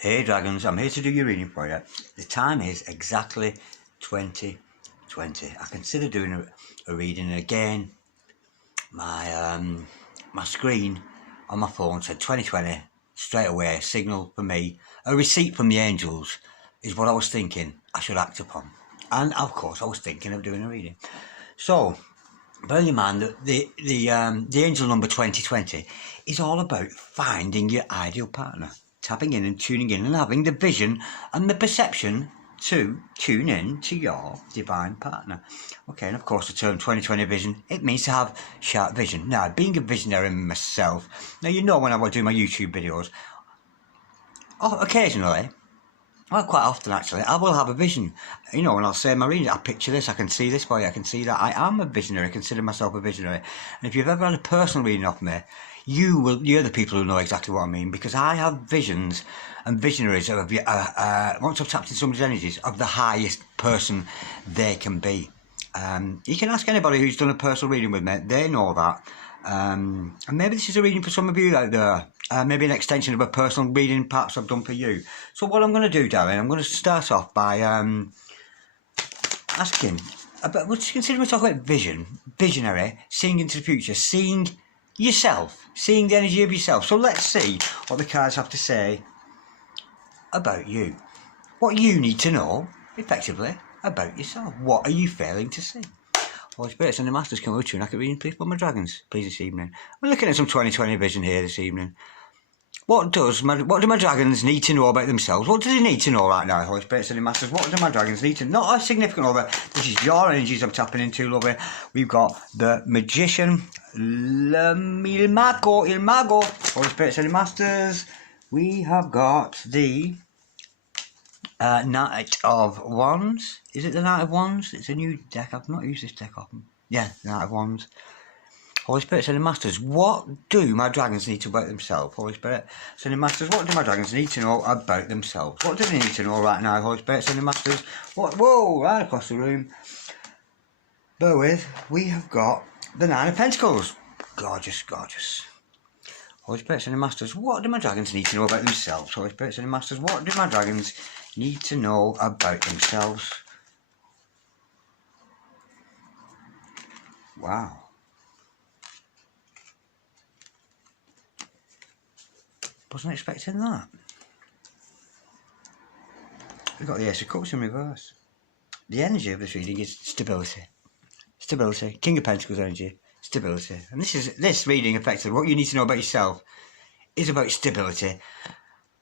Hey Dragons, I'm here to do your reading for you. The time is exactly 2020. I consider doing a reading, and again, my screen on my phone said 2020 straight away. Signal for me, a receipt from the angels is what I was thinking I should act upon. And of course, I was thinking of doing a reading. So, bear in mind that the angel number 2020 is all about finding your ideal partner, tapping in and tuning in and having the vision and the perception to tune in to your divine partner. Okay, and of course the term 2020 vision, it means to have sharp vision. Now, being a visionary myself, now you know when I do my YouTube videos, occasionally, well, quite often actually, I will have a vision. You know, when I'll say my reading, I picture this, I can see this for you, I can see that. I am a visionary, I consider myself a visionary. And if you've ever had a personal reading of me, you're the people who know exactly what I mean, because I have visions and visionaries of, once I've tapped into somebody's energies, of the highest person they can be. You can ask anybody who's done a personal reading with me, they know that. And maybe this is a reading for some of you out there. Maybe an extension of a personal reading perhaps I've done for you. So what I'm going to do, darling, I'm going to start off by asking about, what's consider we talk about vision, visionary, seeing into the future, seeing yourself, seeing the energy of yourself. So let's see what the cards have to say about you. What you need to know, effectively, about yourself. What are you failing to see? Holy Spirits and the Masters, come over to an accurate reading, please, for my dragons, please, this evening. We're looking at some 2020 vision here this evening. What do my dragons need to know about themselves? What do they need to know right now, Holy Spirits and the Masters? What do my dragons need to know? Not a significant other. This is your energies I'm tapping into, lovey. We've got the Magician, Il Mago, Holy Spirits and the Masters. We have got the Knight of Wands. Is it the Knight of Wands? It's a new deck. I've not used this deck often. Yeah, Knight of Wands. Holy Spirit, and the Masters, what do my dragons need to know about themselves? Holy Spirit, and the Masters, what do my dragons need to know about themselves? What do they need to know right now, Holy Spirit, and the Masters? What? Whoa, right across the room. Bear with, we have got the Nine of Pentacles. Gorgeous, gorgeous. Holy Spirits and the Masters, what do my dragons need to know about themselves? Holy Spirits and the Masters, what do my dragons need to know about themselves? Wow. Wasn't expecting that. We've got the Ace of Cups in reverse. The energy of this reading is stability. Stability. King of Pentacles energy. Stability. And this reading, effectively, what you need to know about yourself is about stability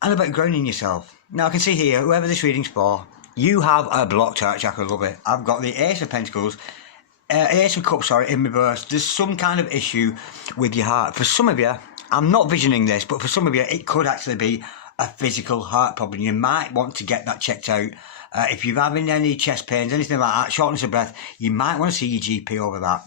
and about grounding yourself. Now, I can see here, whoever this reading's for, you have a blocked heart chakra, love it. I've got the Ace of Pentacles, Ace of Cups, sorry, in reverse. There's some kind of issue with your heart. For some of you, I'm not visioning this, but for some of you, it could actually be a physical heart problem. You might want to get that checked out. If you're having any chest pains, anything like that, shortness of breath, you might want to see your GP over that.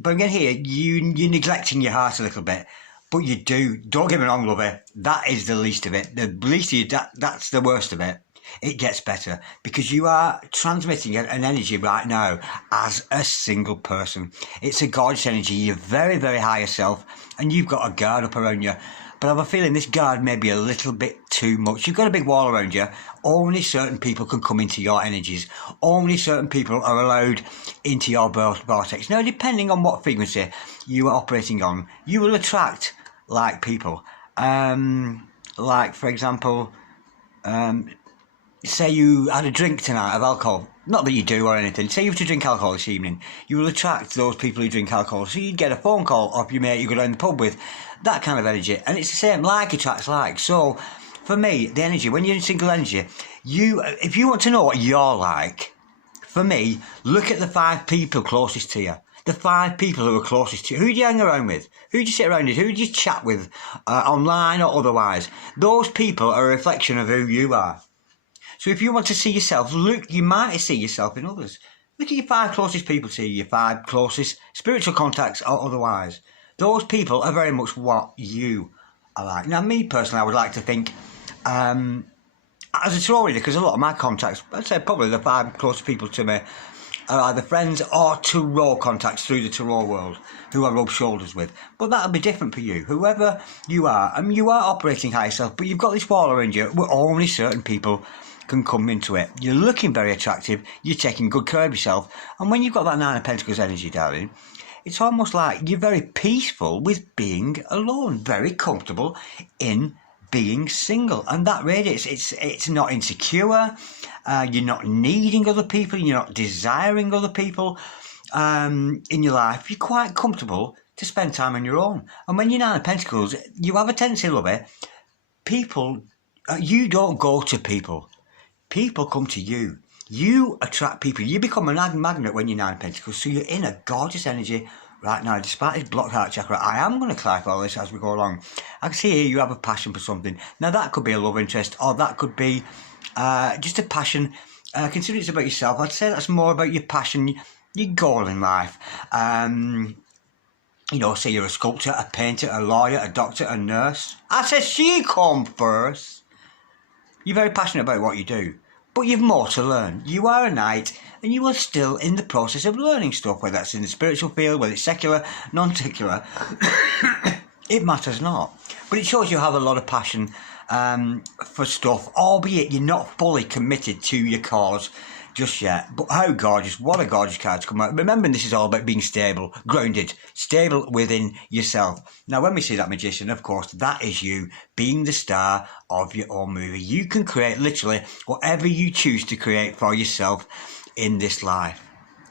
But again here, you're neglecting your heart a little bit. But you do. Don't get me wrong, lovey. That is the least of it. The least of you, that's the worst of it. It gets better because you are transmitting an energy right now as a single person. It's a gorgeous energy. You're very, very high yourself and you've got a guard up around you. But I have a feeling this guard may be a little bit too much. You've got a big wall around you. Only certain people can come into your energies. Only certain people are allowed into your vortex. Now, depending on what frequency you are operating on, you will attract like people. Like, for example, say you had a drink tonight of alcohol. Not that you do or anything. Say you have to drink alcohol this evening. You will attract those people who drink alcohol. So you'd get a phone call off your mate you go down the pub with. That kind of energy. And it's the same. Like attracts like. So for me, the energy, when you're in single energy, if you want to know what you're like, for me, look at the 5 people closest to you. The 5 people who are closest to you. Who do you hang around with? Who do you sit around with? Who do you chat with online or otherwise? Those people are a reflection of who you are. So if you want to see yourself, look, you might see yourself in others. Look at your 5 closest people to you, your 5 closest spiritual contacts or otherwise. Those people are very much what you are like. Now, me personally, I would like to think, as a tarot reader, because a lot of my contacts, I'd say probably the 5 closest people to me, are either friends or tarot contacts through the tarot world who I rub shoulders with. But that'll be different for you. Whoever you are, I mean, you are operating high self, but you've got this wall around you where only certain people can come into it. You're looking very attractive, you're taking good care of yourself, and when you've got that Nine of Pentacles energy, darling, it's almost like you're very peaceful with being alone, very comfortable in being single, and that radiates. It's not insecure. You're not needing other people. You're not desiring other people in your life. You're quite comfortable to spend time on your own. And when you're Nine of Pentacles, you have a tendency, love it. People, you don't go to people. People come to you. You attract people. You become a magnet when you're Nine of Pentacles. So you're in a gorgeous energy right now. Despite this blocked heart chakra, I am going to clarify all this as we go along. I can see here you have a passion for something. Now that could be a love interest, or that could be just a passion. Consider it's about yourself. I'd say that's more about your passion, your goal in life. You know, say you're a sculptor, a painter, a lawyer, a doctor, a nurse. I said she come first. You're very passionate about what you do, but you've more to learn. You are a knight, and you are still in the process of learning stuff, whether that's in the spiritual field, whether it's secular, non-secular. It matters not. But it shows you have a lot of passion for stuff, albeit you're not fully committed to your cause just yet. But how gorgeous, what a gorgeous card to come out. Remembering this is all about being stable, grounded, stable within yourself. Now when we see that Magician, of course, that is you being the star of your own movie. You can create literally whatever you choose to create for yourself in this life.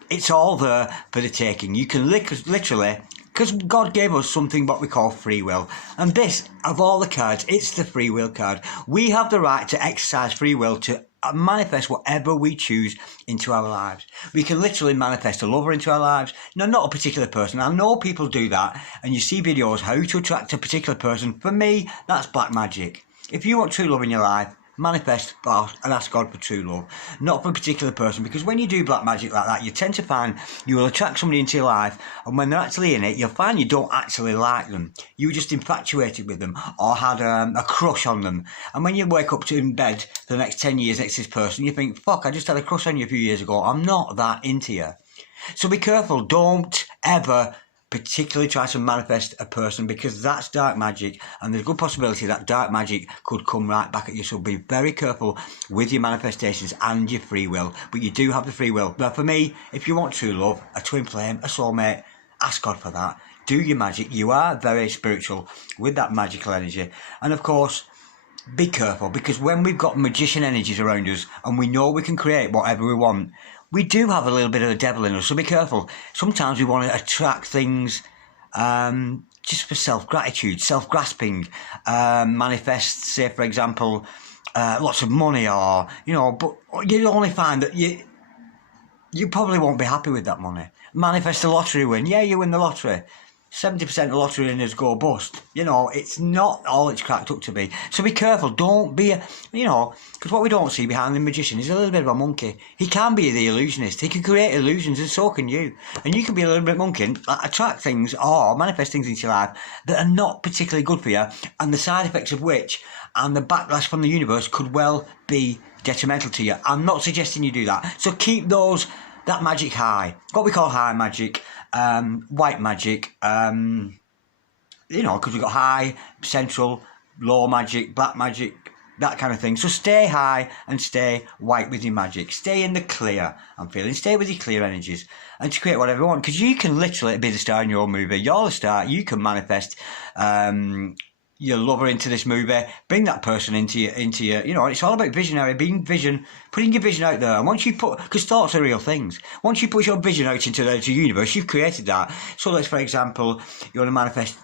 It's all there for the taking. You can literally, because God gave us something what we call free will. And this, of all the cards, it's the free will card. We have the right to exercise free will to manifest whatever we choose into our lives. We can literally manifest a lover into our lives. No, not a particular person. I know people do that, and you see videos how to attract a particular person. For me, that's black magic. If you want true love in your life, manifest and ask God for true love, not for a particular person, because when you do black magic like that, you tend to find you will attract somebody into your life, and when they're actually in it, you'll find you don't actually like them. You were just infatuated with them or had a crush on them, and when you wake up to in bed for the next 10 years next to this person, you think, fuck, I just had a crush on you a few years ago, I'm not that into you. So be careful, don't ever particularly try to manifest a person, because that's dark magic, and there's a good possibility that dark magic could come right back at you. So be very careful with your manifestations and your free will, but you do have the free will. Now for me, if you want true love, a twin flame, a soulmate, ask God for that. Do your magic. You are very spiritual with that magical energy, and of course be careful, because when we've got magician energies around us and we know we can create whatever we want, we do have a little bit of the devil in us, so be careful. Sometimes we want to attract things just for self-gratitude, self-grasping, manifest, say, for example, lots of money, or, you know, but you'll only find that you probably won't be happy with that money. Manifest a lottery win. Yeah, you win the lottery. 70% of lottery winners go bust. You know, it's not all it's cracked up to be. So be careful. Don't be because what we don't see behind the magician is a little bit of a monkey. He can be the illusionist. He can create illusions, and so can you. And you can be a little bit monkey, attract things or manifest things into your life that are not particularly good for you, and the side effects of which and the backlash from the universe could well be detrimental to you. I'm not suggesting you do that. So keep that magic high, what we call high magic, white magic, because we've got high, central, low magic, black magic, that kind of thing. So stay high and stay white with your magic. Stay in the clear, I'm feeling. Stay with your clear energies and to create whatever you want, because you can literally be the star in your own movie. You're the star. You can manifest your lover into this movie, bring that person into your, it's all about visionary, putting your vision out there. And once you because thoughts are real things. Once you put your vision out into the universe, you've created that. So let's, for example, you want to manifest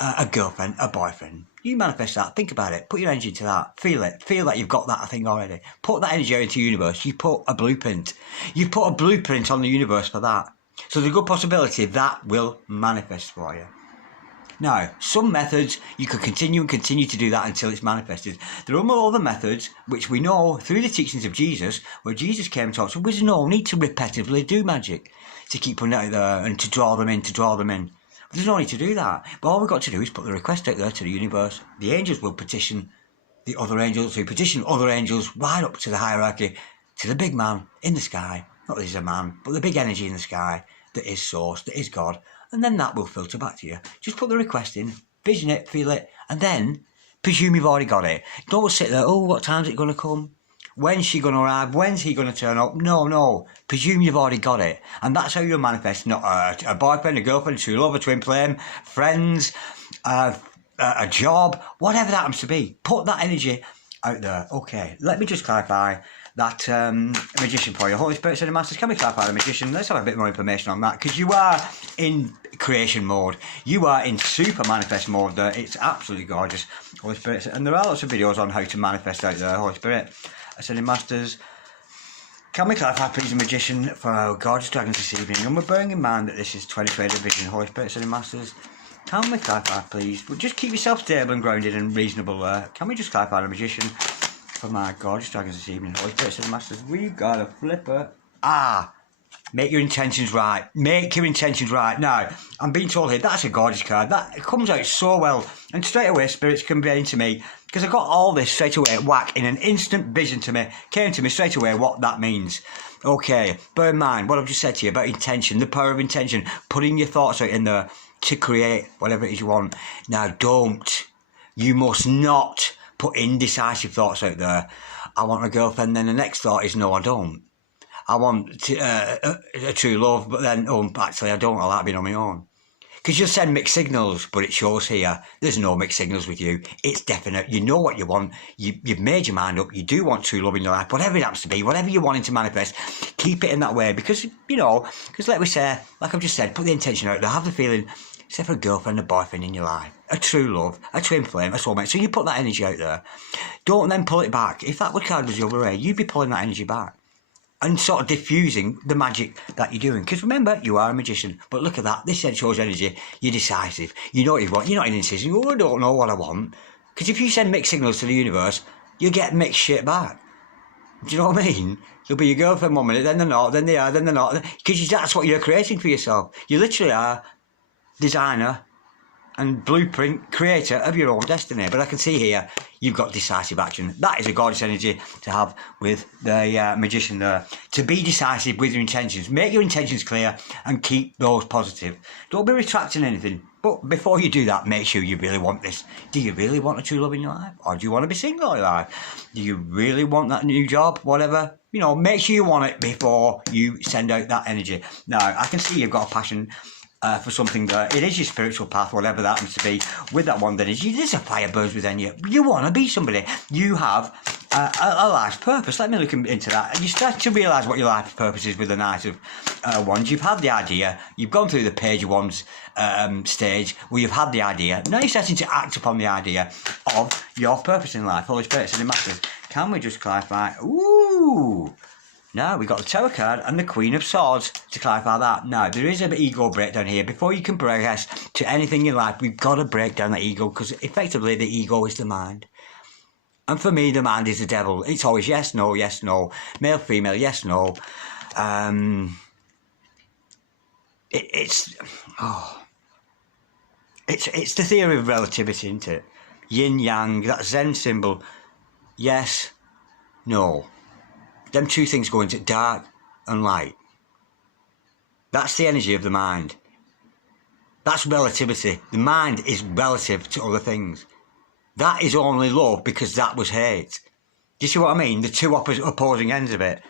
a girlfriend, a boyfriend. You manifest that, think about it, put your energy into that, feel that you've got that thing already. Put that energy out into the universe, you put a blueprint. You put a blueprint on the universe for that. So there's a good possibility that will manifest for you. Now, some methods, you could continue to do that until it's manifested. There are other methods, which we know through the teachings of Jesus, where Jesus came and taught us, there's no need to repetitively do magic, to keep putting it out there and to draw them in. There's no need to do that. But all we've got to do is put the request out there to the universe. The angels will petition the other angels, who petition other angels right up to the hierarchy, to the big man in the sky. not that he's a man, but the big energy in the sky that is Source, that is God, and then that will filter back to you. Just put the request in, vision it, feel it, and then presume you've already got it. Don't sit there, oh, what time's it going to come? When's she going to arrive? When's he going to turn up? No. Presume you've already got it. And that's how you'll manifest not a boyfriend, a girlfriend, a true love, a twin flame, friends, a job, whatever that happens to be. Put that energy out there. Okay, let me just clarify that magician for you. Holy Spirit, Son, Masters, can we clarify the magician? Let's have a bit more information on that, because you are in creation mode. You are in super manifest mode there. It's absolutely gorgeous. Holy Spirit, and there are lots of videos on how to manifest out there. Holy Spirit, Ascended Masters, can we clarify, please, the magician for our gorgeous dragons this evening? And we're bearing in mind that this is 2020 Vision. Holy Spirit, Ascended Masters, can we clarify, please? But just keep yourself stable and grounded and reasonable there. Can we just clarify the magician for my gorgeous dragons this evening? Holy Spirit, Ascended Masters, we've got a flipper. Make your intentions right. Make your intentions right. Now, I'm being told here, that's a gorgeous card. That comes out so well. And straight away, spirits conveying to me, because I got all this straight away, whack, in an instant vision to me, came to me straight away what that means. Okay, bear in mind what I've just said to you about intention, the power of intention, putting your thoughts out in there to create whatever it is you want. Now, you must not put indecisive thoughts out there. I want a girlfriend, then the next thought is, no, I don't. I want a true love, but then, actually, I don't. I like being on my own. Because you'll send mixed signals, but it shows here, there's no mixed signals with you. It's definite. You know what you want. You've made your mind up. You do want true love in your life, whatever it happens to be, whatever you're wanting to manifest, keep it in that way. Because, like we say, like I've just said, put the intention out there. Have the feeling, say for a girlfriend, a boyfriend in your life, a true love, a twin flame, a soulmate. So you put that energy out there. Don't then pull it back. If that card was the other way, you'd be pulling that energy back and sort of diffusing the magic that you're doing. Because remember, you are a magician. But look at that. This shows energy. You're decisive. You know what you want. You're not in indecision. Oh, I don't know what I want. Because if you send mixed signals to the universe, you get mixed shit back. Do you know what I mean? You'll be your girlfriend 1 minute, then they're not, then they are, then they're not. Because that's what you're creating for yourself. You literally are designer and blueprint creator of your own destiny. But I can see here, you've got decisive action. That is a gorgeous energy to have with the magician there. To be decisive with your intentions. Make your intentions clear and keep those positive. Don't be retracting anything. But before you do that, make sure you really want this. Do you really want a true love in your life? Or do you want to be single in your life? Do you really want that new job? Whatever. Make sure you want it before you send out that energy. Now, I can see you've got a passion for something that it is your spiritual path, whatever that happens to be. With that one, that is, there's a fire burns within you. You want to be somebody. You have a life purpose. Let me look into that. And you start to realise what your life purpose is with the Knight of Wands. You've had the idea. You've gone through the Page of Wands stage where you've had the idea. Now you're starting to act upon the idea of your purpose in life. Holy Spirit, Ascended Masters, can we just clarify? Ooh. Now, we've got the Tower card and the Queen of Swords to clarify that. Now, there is an ego breakdown here. Before you can progress to anything in life, we've got to break down the ego, because effectively the ego is the mind. And for me, the mind is the devil. It's always yes, no, male, female, yes, no. It's the theory of relativity, isn't it? Yin, yang, that Zen symbol, yes, no. Them two things go into dark and light. That's the energy of the mind. That's relativity. The mind is relative to other things. That is only love because that was hate. Do you see what I mean? The two opposing ends of it.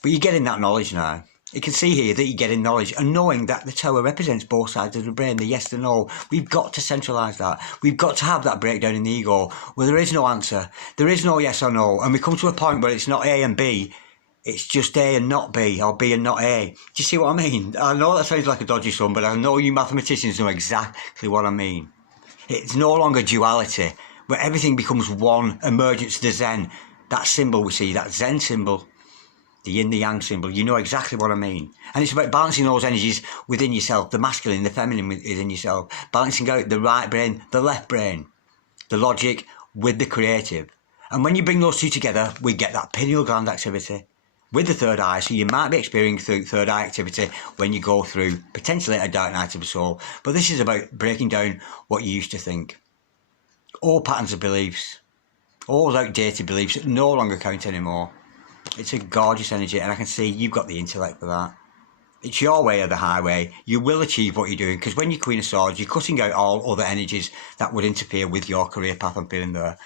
But you're getting that knowledge now. You can see here that you're getting knowledge and knowing that the Tower represents both sides of the brain, the yes and no. We've got to centralise that. We've got to have that breakdown in the ego where there is no answer. There is no yes or no. And we come to a point where it's not A and B. It's just A and not B, or B and not A. Do you see what I mean? I know that sounds like a dodgy sum, but I know you mathematicians know exactly what I mean. It's no longer duality, where everything becomes one, emergence to the Zen. That symbol we see, that Zen symbol, the yin, the yang symbol, you know exactly what I mean. And it's about balancing those energies within yourself, the masculine, the feminine within yourself, balancing out the right brain, the left brain, the logic with the creative. And when you bring those two together, we get that pineal gland activity with the third eye. So you might be experiencing third eye activity when you go through potentially a dark night of the soul. But this is about breaking down what you used to think. All patterns of beliefs, all outdated beliefs that no longer count anymore. It's a gorgeous energy, and I can see you've got the intellect for that. It's your way or the highway. You will achieve what you're doing, because when you're Queen of Swords, you're cutting out all other energies that would interfere with your career path. I'm feeling there.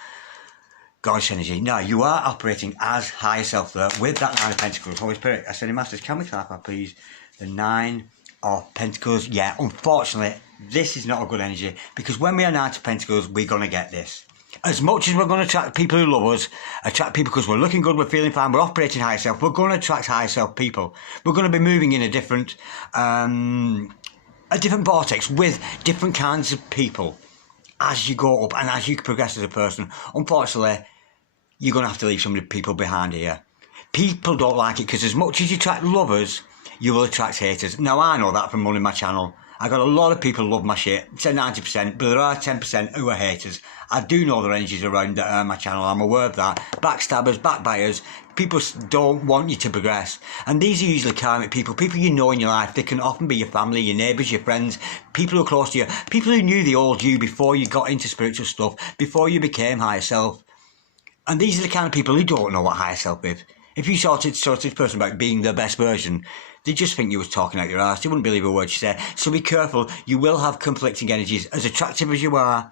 Gorgeous energy. Now, you are operating as higher self there with that Nine of Pentacles. Holy Spirit, Ascending Masters, can we clarify, please? The Nine of Pentacles. Yeah, unfortunately, this is not a good energy, because when we are Nine of Pentacles, we're going to get this. As much as we're going to attract people who love us, attract people because we're looking good, we're feeling fine, we're operating higher self, we're going to attract higher self people. We're going to be moving in a different vortex with different kinds of people as you go up and as you progress as a person. Unfortunately, you're going to have to leave some people behind here. People don't like it, because as much as you attract lovers, you will attract haters. Now, I know that from running my channel. I got a lot of people who love my shit, say 90%, but there are 10% who are haters. I do know there are energies around my channel, I'm aware of that. Backstabbers, backbiters, people don't want you to progress. And these are usually karmic people you know in your life. They can often be your family, your neighbours, your friends, people who are close to you, people who knew the old you before you got into spiritual stuff, before you became higher self. And these are the kind of people who don't know what higher self is. If you talk to this person about being their best version, they just think you was talking out your ass. They wouldn't believe a word you say. So be careful. You will have conflicting energies. As attractive as you are,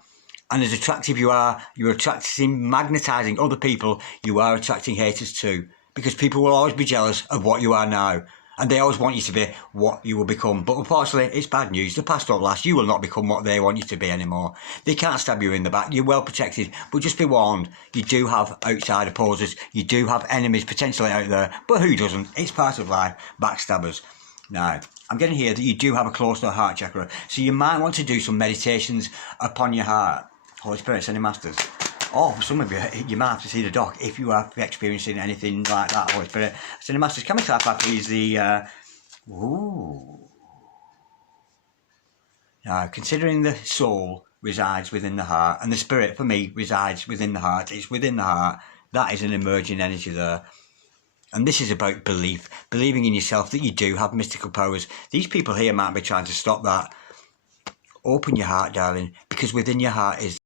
and as attractive you are, you're attracting, magnetising other people. You are attracting haters too, because people will always be jealous of what you are now. And they always want you to be what you will become. But unfortunately, it's bad news. The past don't last. You will not become what they want you to be anymore. They can't stab you in the back. You're well protected. But just be warned, you do have outside opposers. You do have enemies potentially out there. But who doesn't? It's part of life. Backstabbers. Now, I'm getting here that you do have a close to the heart chakra. So you might want to do some meditations upon your heart. Holy Spirit, Ascending Masters. Oh, some of you might have to see the doc if you are experiencing anything like that. Holy Spirit, Ascending Masters, can we clarify, please, Now, considering the soul resides within the heart, and the spirit, for me, resides within the heart, it's within the heart, that is an emerging energy there. And this is about belief, believing in yourself that you do have mystical powers. These people here might be trying to stop that. Open your heart, darling, because within your heart is